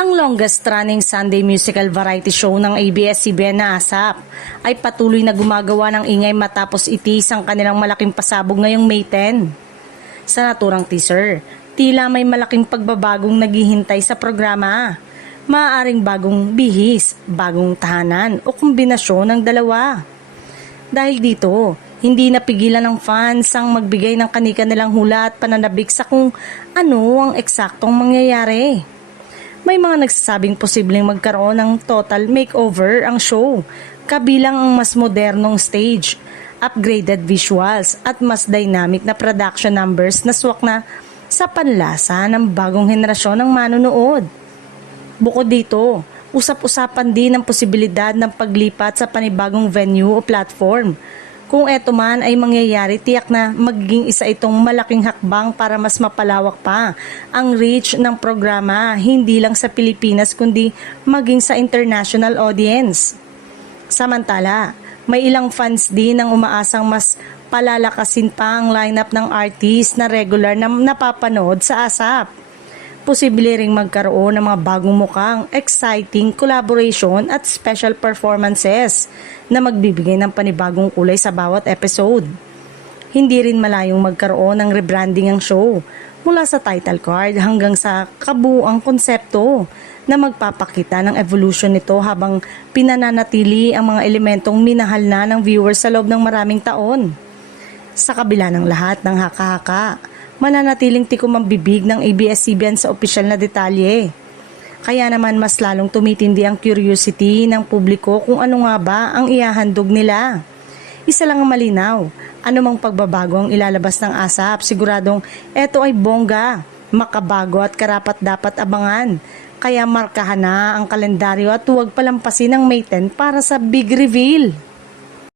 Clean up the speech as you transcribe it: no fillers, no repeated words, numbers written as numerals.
Ang longest-running Sunday musical variety show ng ABS-CBN na ASAP ay patuloy na gumagawa ng ingay matapos itiis ang kanilang malaking pasabog ngayong May 10. Sa naturang teaser, tila may malaking pagbabagong naghihintay sa programa. Maaaring bagong bihis, bagong tahanan o kombinasyon ng dalawa. Dahil dito, hindi napigilan ng fans ang magbigay ng kani-kanilang hula at pananabik sa kung ano ang eksaktong mangyayari. May mga nagsasabing posibleng magkaroon ng total makeover ang show, kabilang ang mas modernong stage, upgraded visuals at mas dynamic na production numbers na swak na sa panlasa ng bagong henerasyon ng manonood. Bukod dito, usap-usapan din ang posibilidad ng paglipat sa panibagong venue o platform. Kung eto man ay mangyayari, tiyak na magiging isa itong malaking hakbang para mas mapalawak pa ang reach ng programa, hindi lang sa Pilipinas kundi maging sa international audience. Samantala, may ilang fans din ang umaasang mas palalakasin pa ang lineup ng artist na regular na napapanood sa ASAP. Posible ring magkaroon ng mga bagong mukhang, exciting collaboration at special performances na magbibigay ng panibagong kulay sa bawat episode. Hindi rin malayong magkaroon ng rebranding ang show mula sa title card hanggang sa kabuuang konsepto na magpapakita ng evolution nito habang pinananatili ang mga elementong minahal na ng viewers sa loob ng maraming taon. Sa kabila ng lahat ng haka-haka, mananatiling tikom ang bibig ng ABS-CBN sa opisyal na detalye. Kaya naman mas lalong tumitindi ang curiosity ng publiko kung ano nga ba ang ihahandog nila. Isa lang ang malinaw, anumang pagbabago ang ilalabas ng ASAP, siguradong eto ay bongga, makabago at karapat dapat abangan. Kaya markahan na ang kalendaryo at huwag palampasin ang May 10 para sa big reveal.